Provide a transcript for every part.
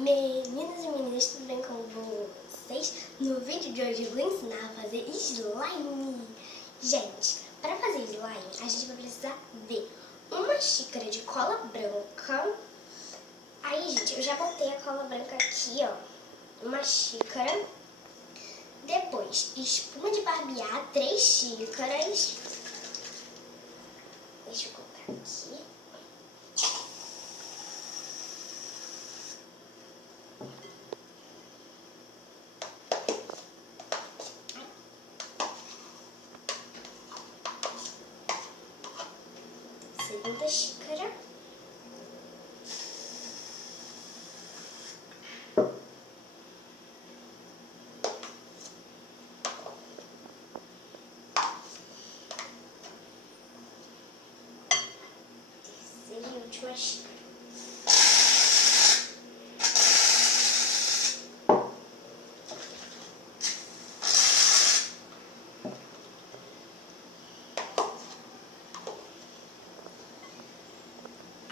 Meninas e meninas, tudo bem com vocês? No vídeo de hoje eu vou ensinar a fazer slime. Gente, para fazer slime a gente vai precisar de uma xícara de cola branca. Aí, gente, eu já botei a cola branca aqui, ó. Uma xícara. Depois, espuma de barbear, 3 xícaras. Deixa eu colocar aqui. Segunda xícara. Terceira e última xícara.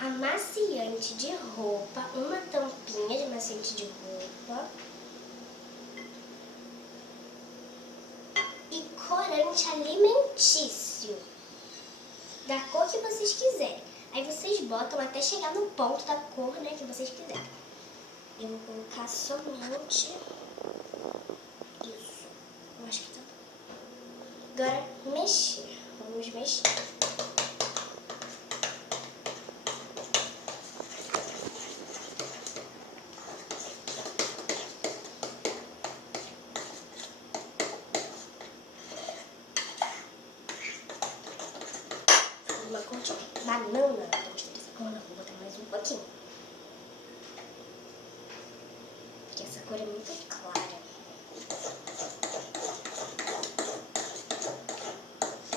Amaciante de roupa, uma tampinha de amaciante de roupa e corante alimentício da cor que vocês quiserem. Aí vocês botam até chegar no ponto da cor, né, que vocês quiserem. Eu vou colocar somente isso. Eu acho que tá bom. Agora mexer. Vamos mexer. Uma cor de banana. Eu gostei dessa cor, não. Vou botar mais um pouquinho. Porque essa cor é muito clara.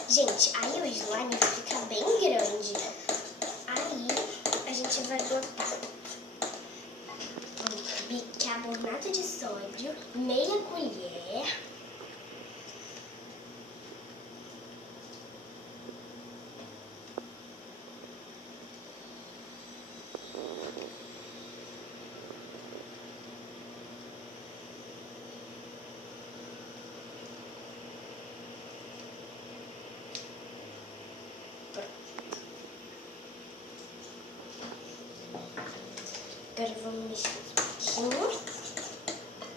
Gente, aí o slime vai ficar bem grande. Aí a gente vai botar bicarbonato de sódio, meia colher. Agora vamos mexer um pouquinho.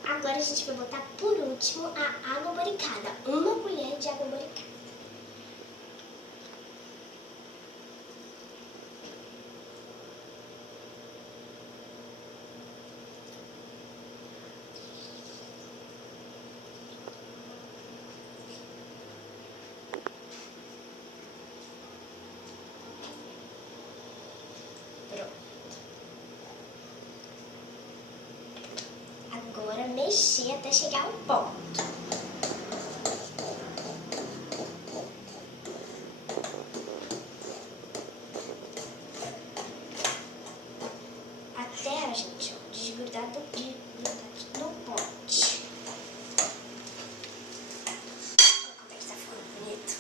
Agora a gente vai botar por último a água boricada. Uma colher de água boricada. Agora mexer até chegar ao ponto. Até, gente, ó, desgrudar do pote. Olha como é que tá ficando bonito.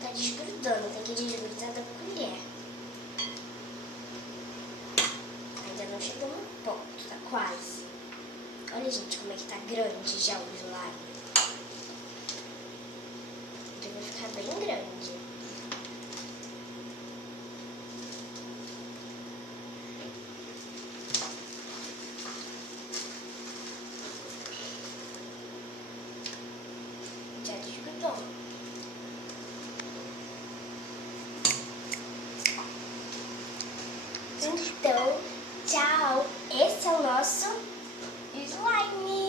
Tá desgrudando, tem que desgrudar da colher. Ainda não chegou no ponto, tá quase. Olha, gente, como é que tá grande já o slime. Ele vai ficar bem grande. Já desgrudou. Então, tchau! Esse é o nosso slime!